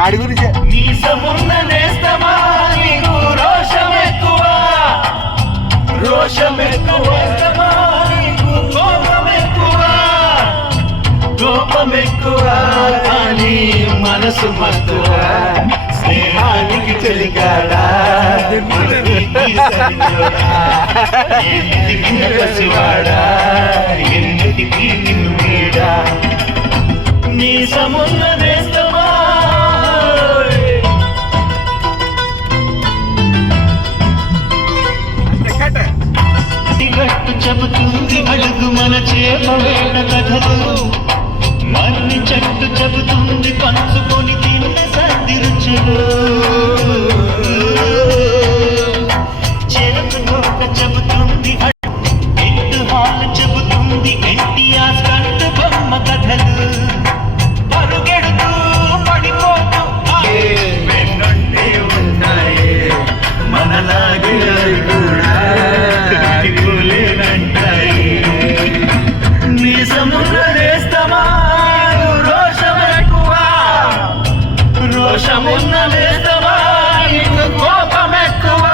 ఆడి గురించి నీసమున్న నేస్తమా నీకు రోషం ఎక్కువ రోషం ఎక్కువ నీకు కోపం ఎక్కువ కోపం ఎక్కువ కానీ మనసు మక్కువ స్నేహానికి చెలిగాడా పసివాడా ఎన్నిటికి నిన్ను వీడా నీ సమున్న నేస్తమా గట్టు చెబుతుంది అడుగు మన చేపవేట కథలు మన్ని చెట్టు చెబుతుంది పంచుకొని తిన్న సంధి రుచులు చెరుకు తోట చెబుతుంది ఎట్టు హాలు చెబుతుంది ఎన్టీఆర్ కంటు బొమ్మ కథలు పరుగెడుతూ పడిపోతూ వెన్నుంటే ఉన్నాయి మనలాగే కూడా రోషమున్న నేస్తమా నీకు కోపం ఎక్కువ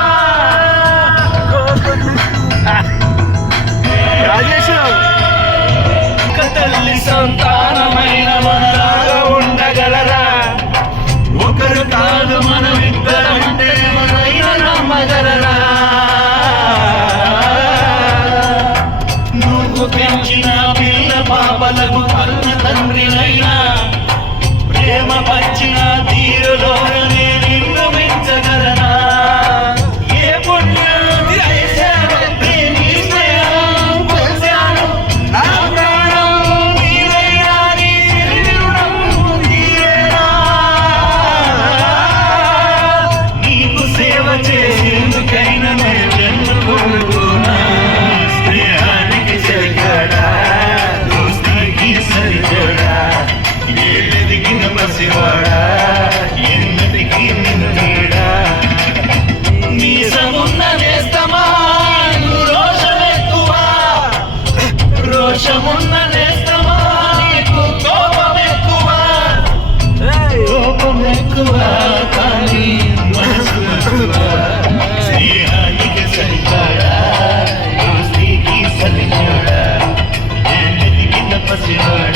రాజేష్ తల్లి సంతానమైన మనలాగా ఉండగలరా ఒకరు కాదు మనమిద్దరంటే మనైనా నమ్మగలరా నువ్వు పెంచిన పిల్ల పాపలకు కన్న తండ్రినైనా ప్రేమ పంచిన తీరులోనే నిన్ను మించగలనా ఏ పుణ్యం చేశాను ప్రేమిస్తే పొందాను నా ప్రాణం నీదైనా నీ రుణం తీరేనా నీకు సేవ చేసేందుకైనా నేను జన్మకోరుకున్నా స్నేహానికి సరిగాడా దోస్తీకి సరిజోడా ఎదిగిన పసివాడా ఎన్నటికి నిన్ను నీడా మీసమున్న నేస్తమా రోషం ఎక్కువ రోషమున్న నేస్తమా నీకు కోపం ఎక్కువ కోపం ఎక్కువ కానీ మనసు ఎక్కువ స్నేహానికి సరిపడా దోస్తీకి సరిపడా ఎదిగిన పసివాడా